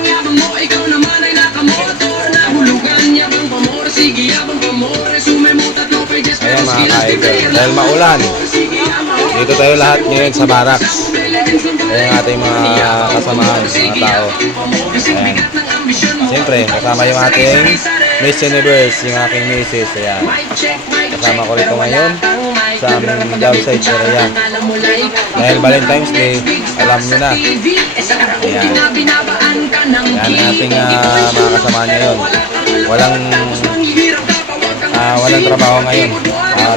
ang yabang mo, ikaw naman ay nakamotor. Nahulugan yabang pamor, sige yabang pamor. Resume mo tatlo pages pero Ayan mga skills ka-idol, declare. dahil maulan, dito tayo lahat ngayon sa barracks. Ayan ang ating mga kasamaan, mga tao. Ayan. Siyempre, kasama yung ating Miss Universe, yung aking misis. Ayan. Kasama ko rito ngayon sa aming job site area. Dahil Valentine's Day, alam nyo na. Ayan. Yan ang ating mga kasama ngayon. Walang trabaho ngayon.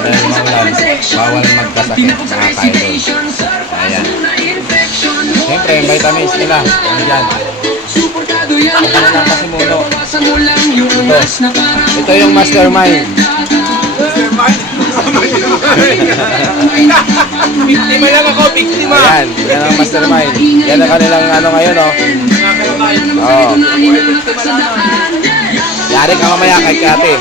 Dahil maulan, bawal magkasakit mga ka-idol. Ayan. Siyempre, yung vitamins nila. Yan dyan. Ang lang kasi muno. Ito yung mastermind. Biktima lang ako, biktima. Ayan, yan ang mastermind. Yan ang kanilang ano ngayon, oh. Oo. Yari ka mamaya kay Kate.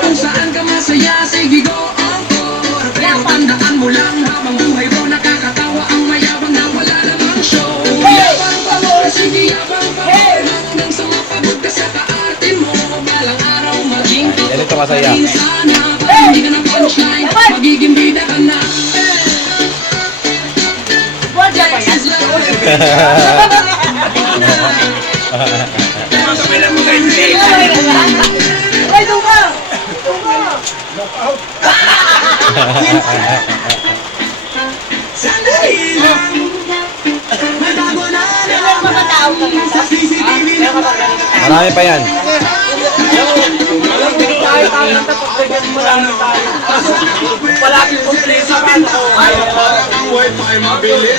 Kung saan ka masaya, sige go encore. Pero tandaan mo lang habang buhay mo nakakatawa ang mayabang na wala namang show. Yabang pamor, sige yabang pamor. Hanggang sa mapagod ka sa kaarte mo. Balang araw maging Yan ito masaya. sana. Hindi ka ng punchline, magiging bida ka na. Texas love. Masabilan mo kayo si Ay, doon ka! Sandali lang. May bago na Ilang mga tao ka ba? sa CCTV na Marami pa yan. palagi kong play sa ano. ang wifi mabilis.